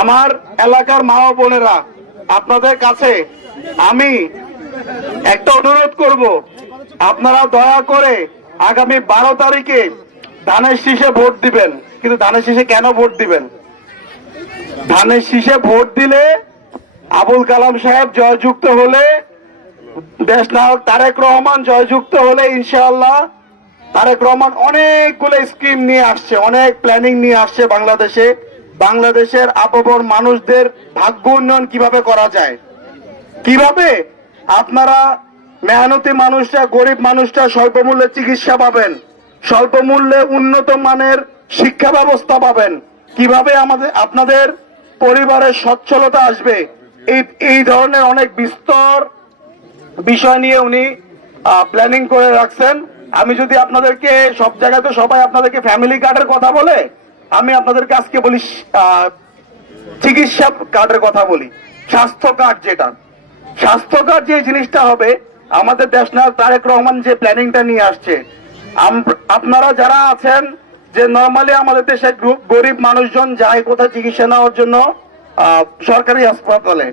আমার এলাকার মা ও বোনেরা, আপনাদের কাছে আমি একটা অনুরোধ করব, আপনারা দয়া করে আগামী 12 তারিখে ধানের শীষে ভোট দিবেন। কিন্তু ধানের শীষে কেন ভোট দিবেন? ধানের শীষে ভোট দিলে আবুল কালাম সাহেব জয়যুক্ত হলে, দেশনায়ক তারেক রহমান জয়যুক্ত হলে ইনশাআল্লাহ তারেক রহমান অনেকগুলো স্কিম নিয়ে আসছে, অনেক প্ল্যানিং নিয়ে আসছে বাংলাদেশে। বাংলাদেশের আপবর মানুষদের ভাগ্য উন্নয়ন কিভাবে করা যায়, কিভাবে আপনারা মেহনতি মানুষরা, গরিব মানুষরা স্বল্প মূল্যে চিকিৎসা পাবেন, স্বল্প মূল্যে উন্নত মানের শিক্ষা ব্যবস্থা পাবেন, কিভাবে আমাদের আপনাদের পরিবারের সচ্ছলতা আসবে, এই ধরনের অনেক বিস্তর বিষয় নিয়ে উনি প্ল্যানিং করে রাখছেন। আমি যদি আপনাদেরকে, সব জায়গায় তো সবাই আপনাদেরকে ফ্যামিলি কার্ডের কথা বলে, আমি আপনাদেরকে আজকে বলি চিকিৎসা কার্ডের কথা বলি। স্বাস্থ্য কার্ড, যেটা স্বাস্থ্য কার্ড যে জিনিসটা হবে, আমাদের দেশনায়ক তারেক রহমান যে প্ল্যানিংটা নিয়ে আসছে, আপনারা যারা আছেন যে নর্মালি আমাদের দেশে গরিব মানুষজন যায় কোথায় চিকিৎসা নেওয়ার জন্য, সরকারি হাসপাতালে,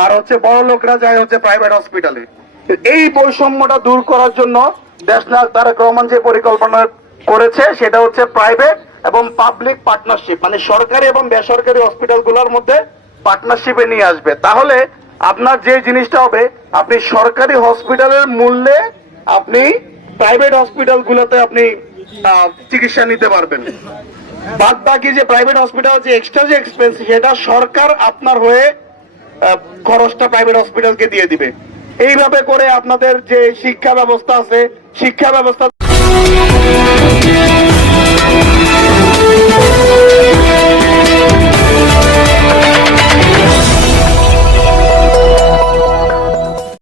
আর হচ্ছে বড় লোকরা যায় হচ্ছে প্রাইভেট হসপিটালে। এই বৈষম্যটা দূর করার জন্য দেশনায়ক তারেক রহমান যে পরিকল্পনা করেছে সেটা হচ্ছে প্রাইভেট এবং পাবলিক পার্টনারশিপ, মানে সরকারি এবং বেসরকারি হসপিটালগুলোর মধ্যে পার্টনারশিপে নিয়ে আসবে। তাহলে আপনার যে জিনিসটা হবে, আপনি সরকারি হসপিটালের মূল্যে আপনি প্রাইভেট হসপিটালগুলোতে আপনি চিকিৎসা নিতে পারবেন। বাদ বাকি যে প্রাইভেট হসপিটাল যে এক্সট্রা যে এক্সপেন্স, সেটা সরকার আপনার হয়ে খরচটা প্রাইভেট হসপিটালকে দিয়ে দিবে। এইভাবে করে আপনাদের যে শিক্ষা ব্যবস্থা আছে, শিক্ষা ব্যবস্থা